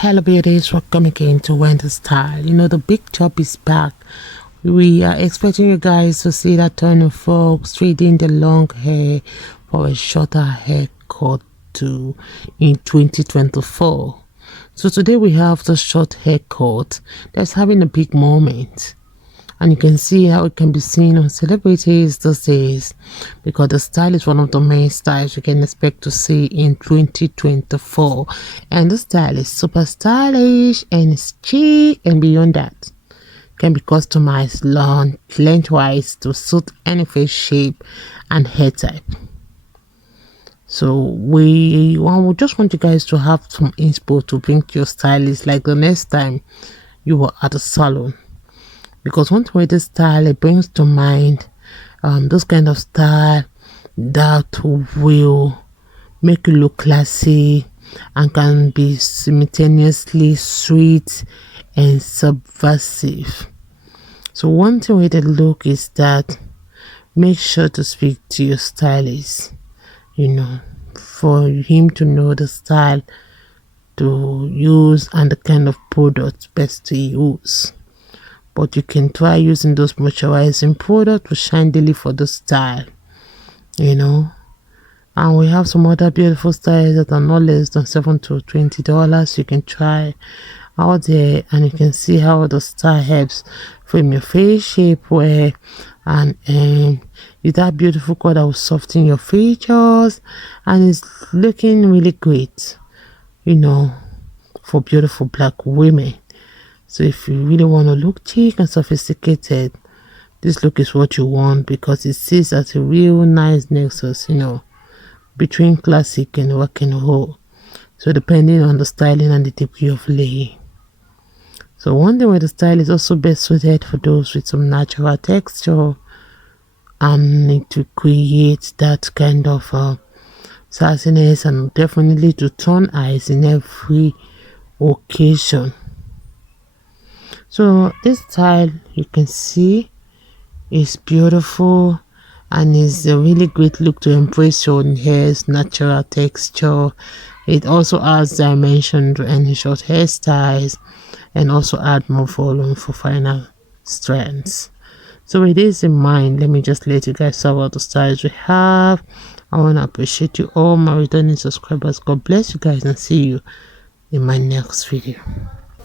Hello beauties, welcome again to Wendy Style. You know, the big job is back. We are expecting you guys to see that turn of folks treating the long hair for a shorter haircut too in 2024. So today we have the short haircut that's having a big moment. And you can see how it can be seen on celebrities these days, because the style is one of the main styles you can expect to see in 2024. And the style is super stylish and it's chic, and beyond that, can be customized lengthwise to suit any face shape and hair type. So we just want you guys to have some inspo to bring to your stylist, like the next time you were at a salon. Because once with this style, it brings to mind this kind of style that will make you look classy and can be simultaneously sweet and subversive. So one thing with the look is that make sure to speak to your stylist, you know, for him to know the style to use and the kind of product best to use. But you can try using those moisturizing products to shine daily for the style, you know. And we have some other beautiful styles that are not less than $7 to $20 you can try out there, and you can see how the style helps from your face shape, wear, and with that beautiful color that will soften your features, and it's looking really great, you know, for beautiful black women. So if you really want to look chic and sophisticated, this look is what you want, because it sits as a real nice nexus, you know, between classic and rock and roll. So depending on the styling and the degree of laying. So one thing with the style is also best suited for those with some natural texture and need to create that kind of sassiness, and definitely to turn eyes in every occasion. So this style, you can see, is beautiful and is a really great look to embrace your hair's natural texture. It also adds dimension to any short hairstyles and also add more volume for final strands. So with this in mind, let me just let you guys know about the styles we have. I want to appreciate you all, my returning subscribers. God bless you guys, and see you in my next video.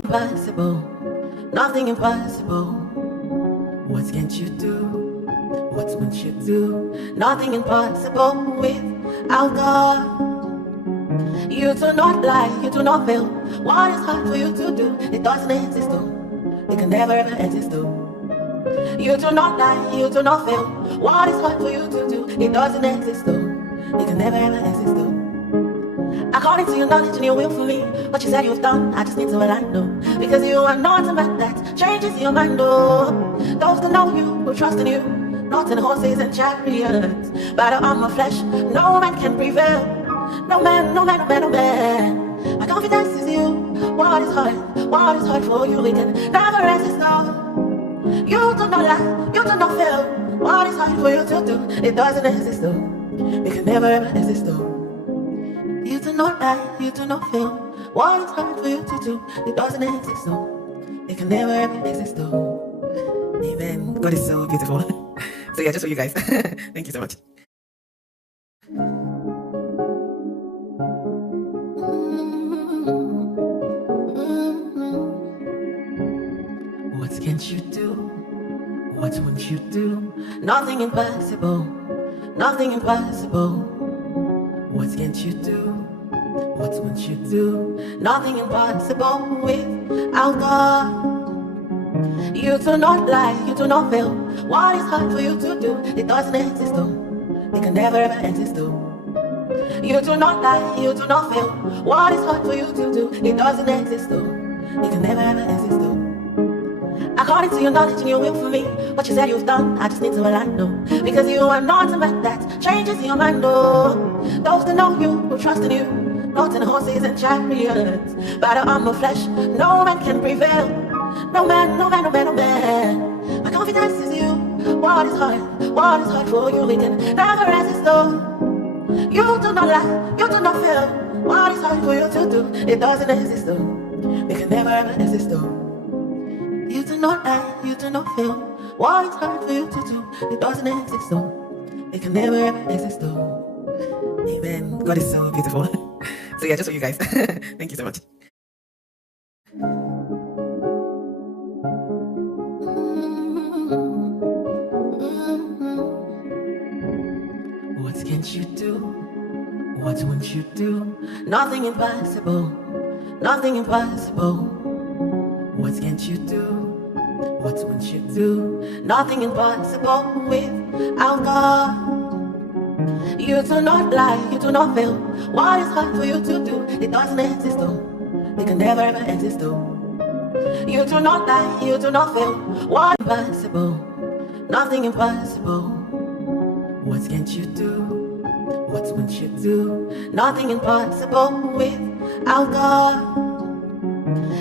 Impossible. Nothing impossible. What can't you do? What won't you do? Nothing impossible without God. You do not lie, you do not fail. What is hard for you to do? It doesn't exist though. It can never ever exist though. You do not lie, you do not fail. What is hard for you to do? It doesn't exist though. It can never ever exist though. According to your knowledge and your will for me, what you said you've done, I just need to align, no. Because you are not a man that changes your mind, no. Those that know you will trust in you, not in horses and chariots. By the arm of flesh, no man can prevail. No man, no man, no man, no man. My confidence is you. What is hard for you, we can never resist, no. You do not lie, you do not fail. What is hard for you to do? It doesn't exist, though. It can never ever exist, though. You do not lie, you do not fail. What is hard for you to do? It doesn't exist, no. It can never ever exist, though. Amen. God is so beautiful. So yeah, just for you guys. Thank you so much. What can't you do? What won't you do? Nothing impossible. Nothing impossible. What can't you do? What won't you do? Nothing impossible without God. You do not lie, you do not fail. What is hard for you to do? It doesn't exist though. It can never ever exist though. You do not lie, you do not fail. What is hard for you to do? It doesn't exist though. It can never ever exist though. According to your knowledge and your will for me, what you said you've done, I just need to align, no. Because you are not a man that changes your mind, no. Those that know you will trust in you, not in horses and chariots. By the arm of flesh, no man can prevail. No man, no man, no man, no man. My confidence is you. What is hard for you, we can never resist, though. You do not lie, you do not fail. What is hard for you to do? It doesn't exist, though. ever exist though. You do not lie, you do not feel what it's hard for you to do. It doesn't exist though. It can never ever exist though. Amen. God is so beautiful. So yeah, just for you guys. Thank you so much. What can't you do? What won't you do? Nothing impossible. Nothing impossible. What can't you do? What won't you do? Nothing impossible without God. You do not lie, you do not fail. What is hard for you to do? It doesn't exist though. It can never ever exist though. You do not lie, you do not fail. What is impossible? Nothing impossible. What can't you do? What won't you do? Nothing impossible without God.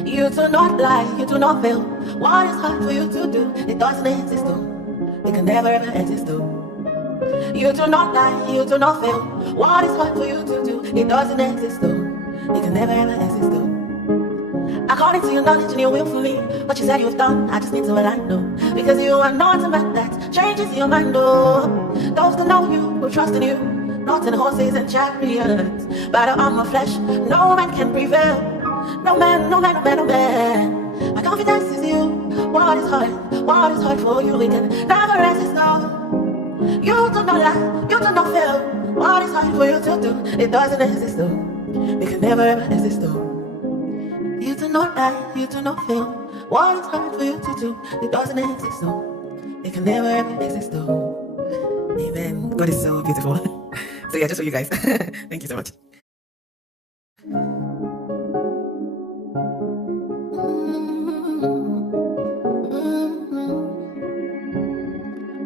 You do not lie, you do not fail. What is hard for you to do? It doesn't exist though. It can never ever exist though. You do not lie, you do not fail. What is hard for you to do? It doesn't exist though. It can never ever exist though. According to your knowledge and your will for me, what you said you have done, I just need to align, no. Because you are not a man that changes your mind, no. Those that know you will trust in you, not in horses and chariots. Battle on my flesh, no man can prevail. No man, no man, no man, no man. My confidence is you. What is hard for you? We can never resist, no. You do not lie, you do not fail. What is hard for you to do? It doesn't exist, though. It can never ever exist, though. You do not lie, you do not fail. What is hard for you to do? It doesn't exist, though. It can never ever exist, though. Amen. God is so beautiful. So yeah, just for you guys. Thank you so much.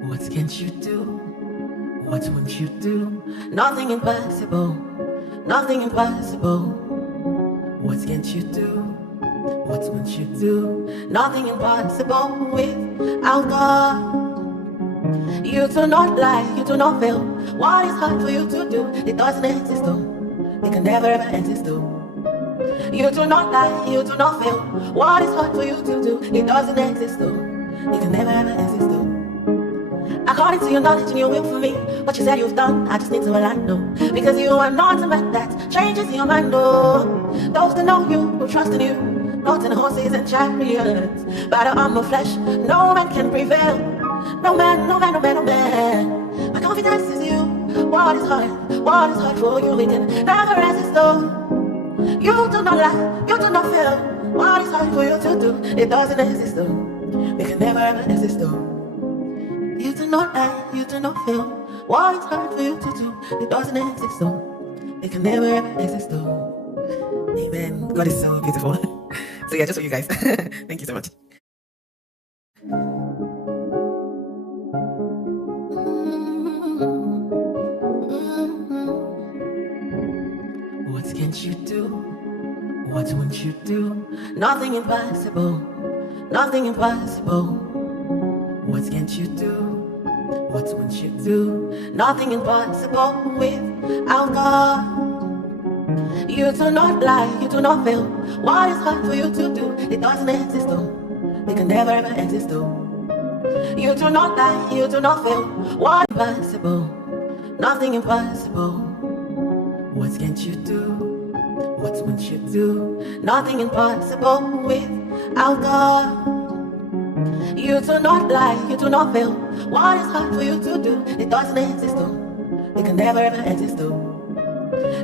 What can't you do? What won't you do? Nothing impossible. Nothing impossible. What can't you do? What won't you do? Nothing impossible without God. You do not lie, you do not fail. What is hard for you to do? It doesn't exist though. It can never ever exist though. You do not lie, you do not fail. What is hard for you to do? It doesn't exist though. It can never ever exist though. According to your knowledge and your will for me, what you said you've done, I just need to align, no. Because you are not a man that changes your mind, no. Those that know you will trust in you, not in horses and chariots. Battle on my flesh, no man can prevail. No man, no man, no man, no man. My confidence is you. What is hard for you? We can never resist, though. You do not lie, you do not fail. What is hard for you to do? It doesn't exist, though. It can never ever exist, though. You do not lie, you do not fail. What is hard for you to do? It doesn't exist, though. It can never ever exist, though. Amen. God is so beautiful. So yeah, just for you guys. Thank you so much. What can't you do? What won't you do? Nothing impossible. Nothing impossible. What can't you do? What won't you do? Nothing impossible without God. You do not lie, you do not fail. What is hard for you to do? It doesn't exist though. It can never ever exist though. You do not lie, you do not fail. What is impossible? Nothing impossible. What can't you do? What won't you do? Nothing impossible without God. You do not lie, you do not fail. What is hard for you to do? It doesn't exist though. It can never ever exist though.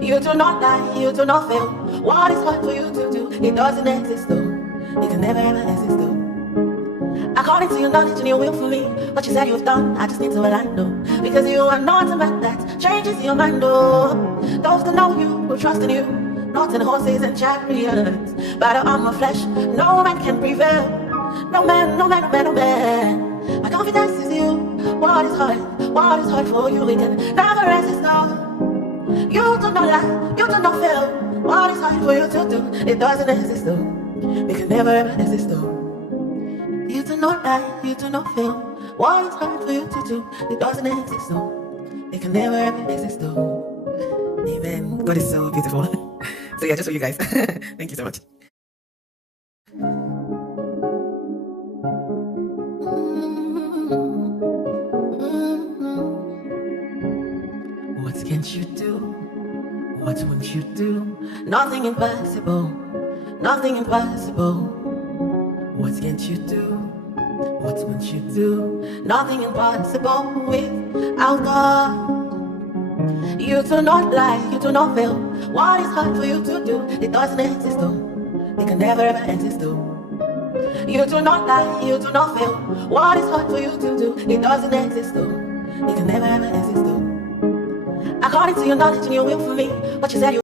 You do not lie, you do not fail. What is hard for you to do? It doesn't exist though. It can never ever exist though. According to your knowledge and your will for me, what you said you have done, I just need to align, no. Because you are not a man that changes your mind, no. Those that know you will trust in you, not in horses and chariots. Battle on my flesh, no man can prevail. No man, no man, no man, no man. My confidence is you. What is hard for you? We can never resist, no. You do not lie, you do not fail. What is hard for you to do? It doesn't exist, though. It can never ever exist, though. You do not lie, you do not fail. What is hard for you to do? It doesn't exist, though. It can never ever exist, though. Amen. God is so beautiful. So yeah, just for you guys. Thank you so much. can't you do? What won't you do? Nothing impossible. Nothing impossible. What can't you do? What won't you do? Nothing impossible without God. You do not lie, you do not fail. What is hard for you to do? It doesn't exist though. It can never ever exist though. You do not lie, you do not fail. What is hard for you to do? It doesn't exist though. It can never ever exist though. According to your knowledge and your will for me, what you said you